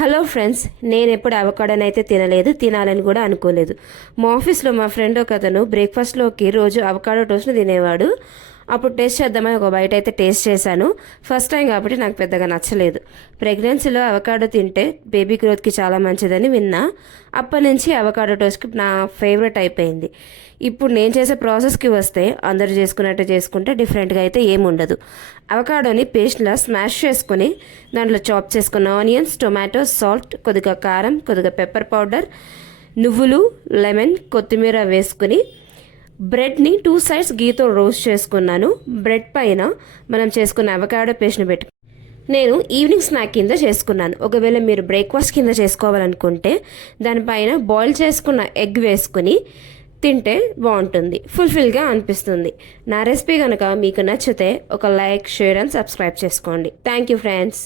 Hello friends, నేను ఎప్పుడు అవకాడోనైతే తినలేదు, తినాలని కూడా అనుకోలేదు. మా ఆఫీస్లో మా ఫ్రెండ్ ఒక అతను బ్రేక్ఫాస్ట్లోకి రోజు అవకాడో టోస్ట్ని తినేవాడు. అప్పుడు టేస్ట్ చేద్దామని ఒక బయట అయితే టేస్ట్ చేశాను. ఫస్ట్ టైం కాబట్టి నాకు పెద్దగా నచ్చలేదు. ప్రెగ్నెన్సీలో అవకాడో తింటే బేబీ గ్రోత్కి చాలా మంచిదని విన్నా. అప్పటి నుంచి అవకాడో టోస్ట్కి నా ఫేవరెట్ అయిపోయింది. ఇప్పుడు నేను చేసే ప్రాసెస్కి వస్తే అందరూ చేసుకున్నట్టు చేసుకుంటే డిఫరెంట్గా అయితే ఏముండదు. అవకాడోని పేస్ట్లా స్మాష్ చేసుకుని దాంట్లో చాప్ చేసుకున్న ఆనియన్స్, టొమాటో, సాల్ట్, కొద్దిగా కారం, కొద్దిగా పెప్పర్ పౌడర్, నువ్వులు, లెమన్, కొత్తిమీర వేసుకుని బ్రెడ్ని 2 సైడ్స్ గీతో రోస్ట్ చేసుకున్నాను. బ్రెడ్ పైన మనం చేసుకున్న అవకాడో పేస్ట్ని పెట్టుకు నేను ఈవినింగ్ స్నాక్ కింద చేసుకున్నాను. ఒకవేళ మీరు బ్రేక్ఫాస్ట్ కింద చేసుకోవాలనుకుంటే దానిపైన బాయిల్ చేసుకున్న ఎగ్ వేసుకుని తింటే బాగుంటుంది, ఫుల్ఫిల్గా అనిపిస్తుంది. నా రెసిపీ కనుక మీకు నచ్చితే ఒక లైక్, షేర్ అండ్ సబ్స్క్రైబ్ చేసుకోండి. Thank you friends.